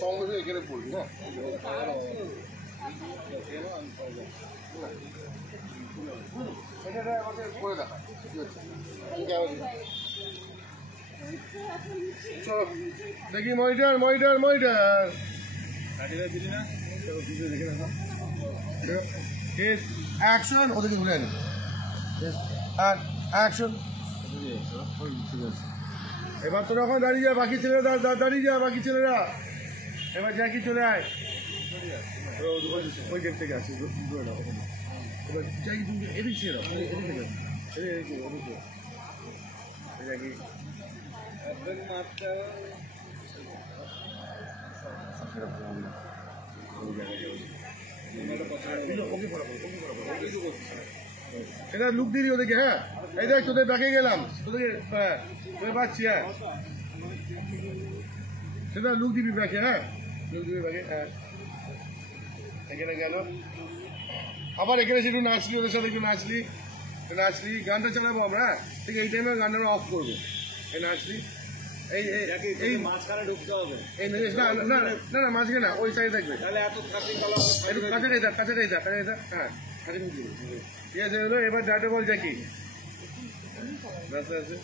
সঙ্গে এখানে পড়বি না আমাকে করে দেখা চলো দেখি মনিটর মনিটর মনিটর অ্যাকশন ওদেরকে ঘুরে আনি অ্যাকশন এবার তো যখন দাঁড়িয়ে যায় বাকি ছেলেরা দাঁড়িয়ে যায় বাকি ছেলেরা এবার জ্যাকি চলে আয় ওই গেট থেকে আসি এবার জ্যাকি তুমি এদিক ছিল জ্যাকি সেটা লুক দিলি ওদেরকে হ্যাঁ এই দেখ তোদের ব্যাকে গেলাম তোদেরকে হ্যাঁ তোদের পাচ্ছি হ্যাঁ সেটা লুক দিবি ব্যাকে হ্যাঁ লুক দিবি ব্যাকে হ্যাঁ এখানে গেল আবার এখানে সেটু নাচলি ওদের সাথে একটু নাচলি গানটা চালাবো আমরা ঠিক এই টাইমে গানটা আমরা অফ করবো এই নাচলি এই মাঝখানে ঢুকতে হবে এই না না না না মাঝখানে না ওই সাইডে থাকবে তাহলে এত একটু কাছাকাছি থাক হ্যাঁ ঠিক আছে হলো এবার ডাটা বল জ্যাকি আছে